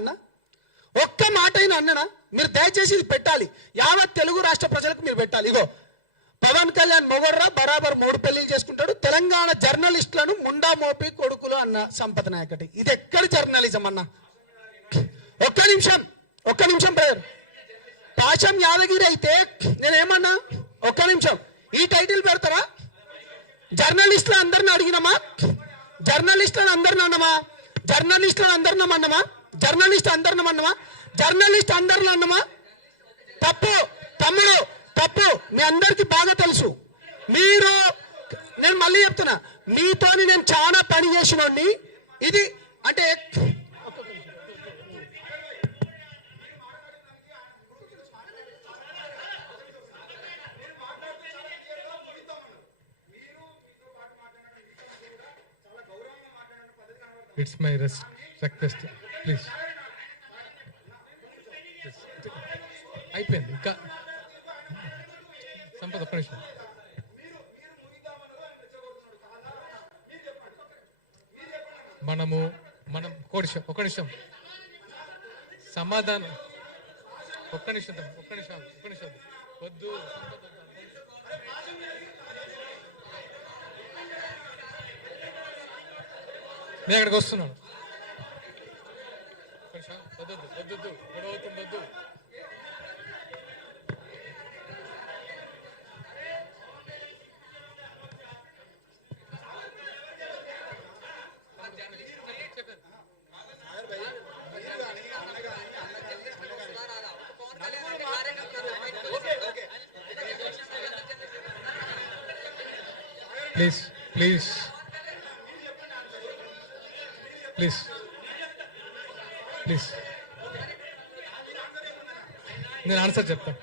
అన్న? ఒక్క మాట అయినా అన్ననా? మీరు దయచేసి ఇది పెట్టాలి, యావత్ తెలుగు రాష్ట్ర ప్రజలకు మీరు పెట్టాలి. ఇగో పవన్ కళ్యాణ్ మొగర్రా బరాబర్ 3 పెళ్లిళ్ళు చేసుకుంటాడు, తెలంగాణ జర్నలిస్టులను ముండా మోపి కొడుకులు అన్న సంపద నాయకటి. ఇది ఎక్కడి జర్నలిజం అన్న? ఒక్క నిమిషం బ్రదర్. పాశం యాదగిరి అయితే నేనేమన్నా? ఒక్క నిమిషం, ఈ టైటిల్ పెడతారా? జర్నలిస్టులు అందరిని అడిగినమా? జర్నలిస్టులను అందరిని అన్నమా? జర్నలిస్ట్ అందరిని అన్నమా? తప్పు తమ్ముడు, తప్పు. మీ అందరికి బాగా తెలుసు. మీరు, నేను మళ్ళీ చెప్తున్నా, మీతోని నేను చాలా పని చేసినోడిని. ఇది అంటే It's my request, please. అయిపోయింది ఇంకా సంపద. ఒక్క నిమిషం, మనం ఒక్క నిమిషం సమాధానం. ఒక్క నిమిషం వద్దు. నేను అక్కడికి వస్తున్నాను. వద్దు గొడవవుతుంది. ప్లీజ్ నేను ఆన్సర్ చెప్తాను.